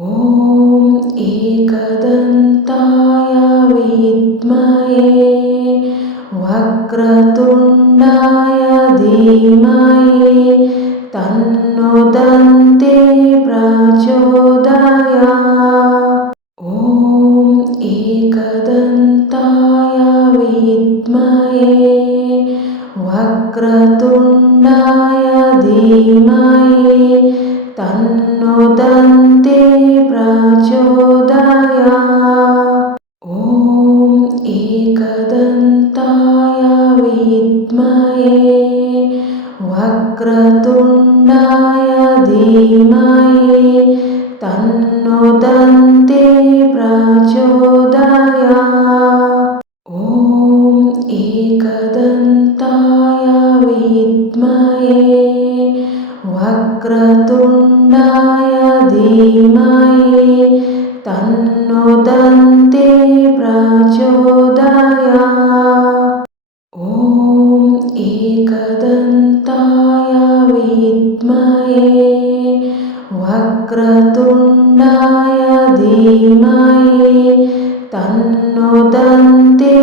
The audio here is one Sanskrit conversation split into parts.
ॐ एकदन्ताय विद्महे वक्रतुण्डाय धीमहि तन्नो दन्ते प्रचोदयात् ॐ एकदन्ताय विद्महे वक्रतुण्डाय धीमहि धीमहि तन्नो दन्ते प्रचोदयात् ॐ एकदन्ताय विद्महे। वक्रतुण्डाय धीमहि। तन्नो धीमहि तन्नो दन्ते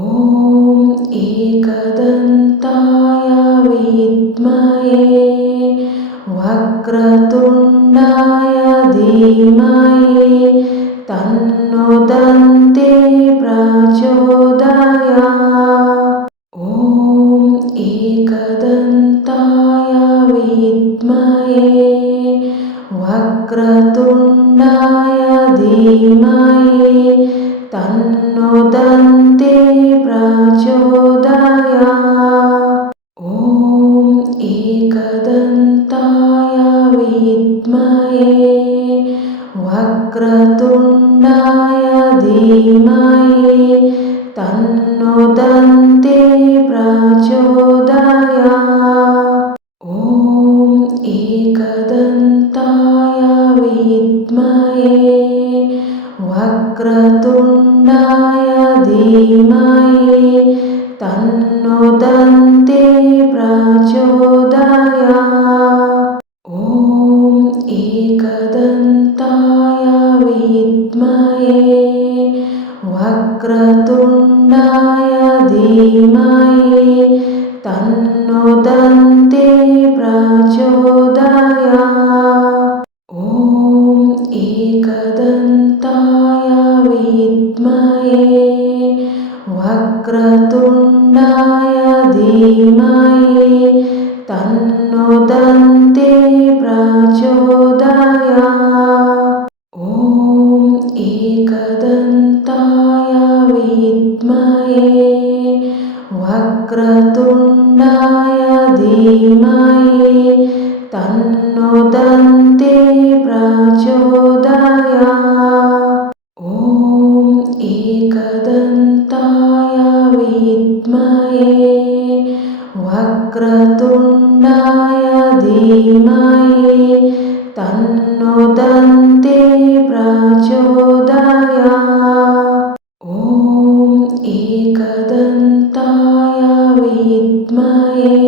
ॐ एकदन्ताय विद्महे वक्रतुण्डाय धीमहि तन्नो धीमहि तन्नो दन्ते प्रचोदयात् ॐ एकदन्ताय विद्महे वक्रतुण्डाय धीमहि तन्नो दन्ते धीमहि तन्नो दन्ते प्रचोदयात्। ॐ एकदन्ताय विद्महे। वक्रतुण्डाय धीमहि धीमहि तन्नो दन्ते ॐ एकदन्ताय विद्महे वक्रतुण्डाय धीमहि तन्नो दन्ते वक्रतुण्डाय धीमहि तन्नो दन्ते प्रचोदयात् ॐ एकदन्ताय विद्महे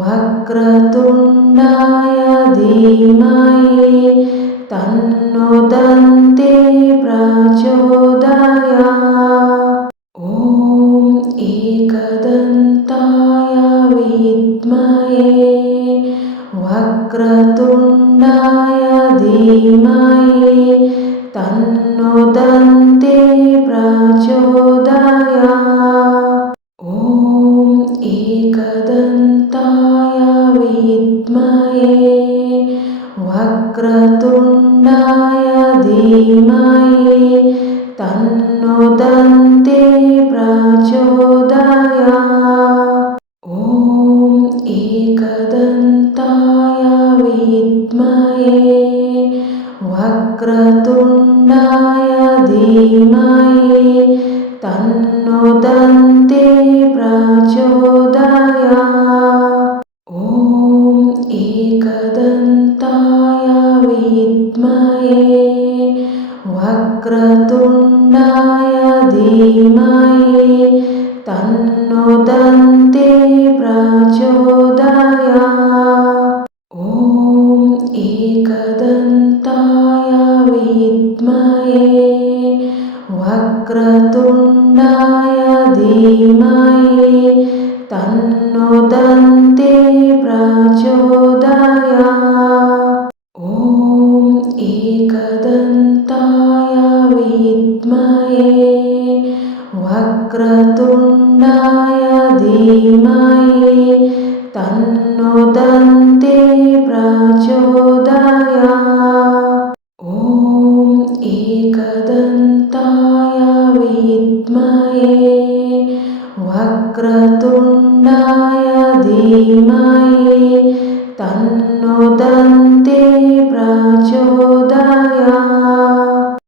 वक्रतुण्डाय धीमहि वक्रतुण्डाय धीमहि तन्नो दन्ते प्रचोदयात् ॐ एकदन्ताय विद्महे वक्रतुण्डाय धीमहि वक्रतुण्डाय धीमहि तन्नो दन्ते प्रचोदयात् ॐ एकदन्ताय विद्महे वक्रतुण्डाय धीमहि तन्नो वक्रतुण्डाय धीमहि तन्नो दन्ते प्रचोदया। ॐ एकदन्ताय विद्महे वक्रतुण्डाय धीमहि तन्नो दन्ते क्रतुण्डाय धीमहि तन्नो दन्ते प्राचो